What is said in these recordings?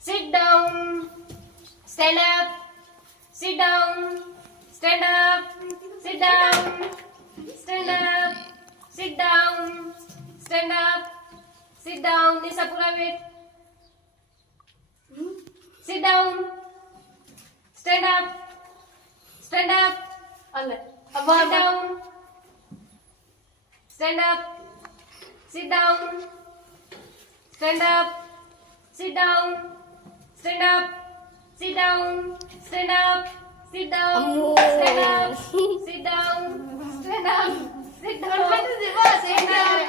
Sit down. Stand up. Sit down. Stand up. Sit down. Stand up. Sit down. Stand up. Sit down. Nisa pura wait. Sit down. Stand up. Stand up. Sit down. Stand up. Sit down. Stand up. Sit down. Stand up. Sit down. Stand up. Sit down. Stand up. Sit down. Stand up. Sit down. Stand up.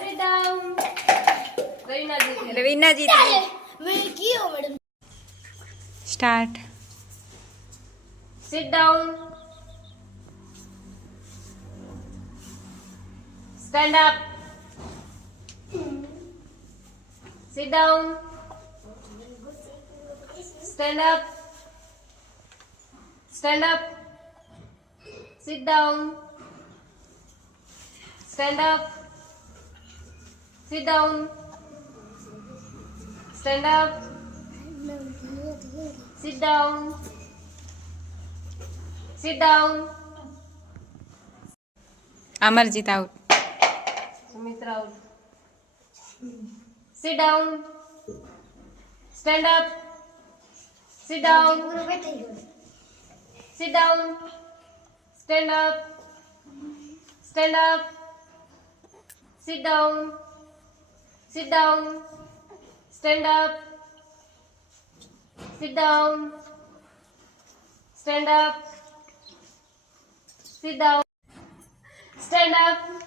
Sit down. Raveena ji start Sit down. Stand up. Sit down. Stand up. Stand up. Sit down. Stand up. Sit down. Stand up. Sit down. Sit down. Amarjeet out Sumitra out. Sit down. Stand up. Sit down. Sit down. Stand up. Stand up. Sit down. Sit down. Stand up. Sit down. Stand up. Sit down. Stand up.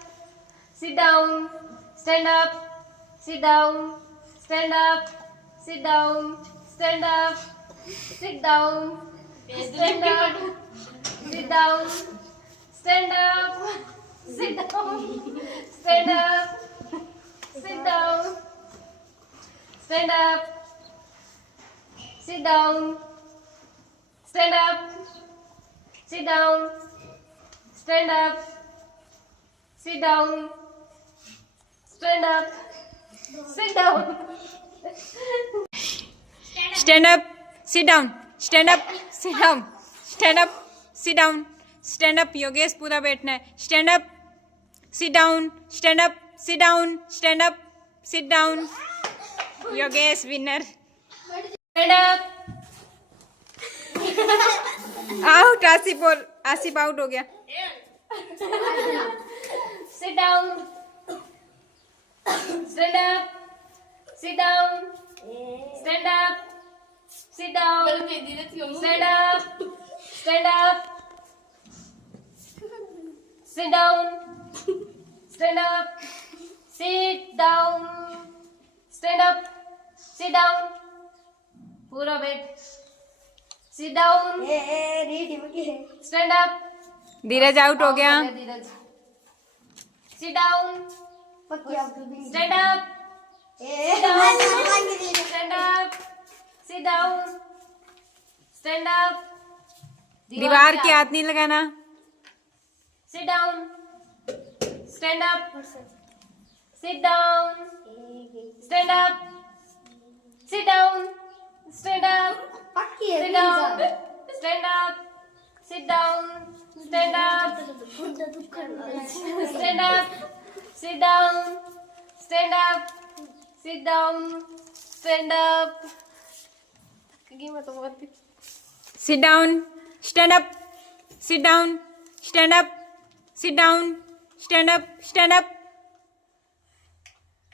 Sit down. Stand up. Sit down. Stand up. Sit down. Stand up. Sit down. Stand up. Sit down. Stand up. Sit down. Stand up. Sit down. Stand up. Sit down. Stand up. Sit down. Stand up. Sit down. Stand up. Sit down. Stand up sit down stand up sit down stand up sit down stand up Yogesh पूरा बैठना है stand up sit down stand up sit down stand up sit down Yogesh winner Stand up. Out Asif out हो गया Sit down. Stand up. Sit down. Stand up. Sit down. Stand up. Stand up. Sit down. Stand up. Sit down. Stand up. Sit down. पूरा बैठ. Sit down. Stand up. धीरज out हो गया धीरज. Sit down. Stand up. Sit down. Stand up. Sit down. Stand up. दीवार के हाथ नहीं लगाना Sit down. Stand up. Sit down. Stand up. Sit down. Stand up. Sit down. Stand up. Sit down. Stand up. Stand up. Sit down. Stand up. Sit down. Stand up. Sit down stand up sit down stand up sit down stand up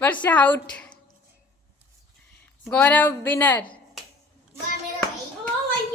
वर्षा out गौरव winner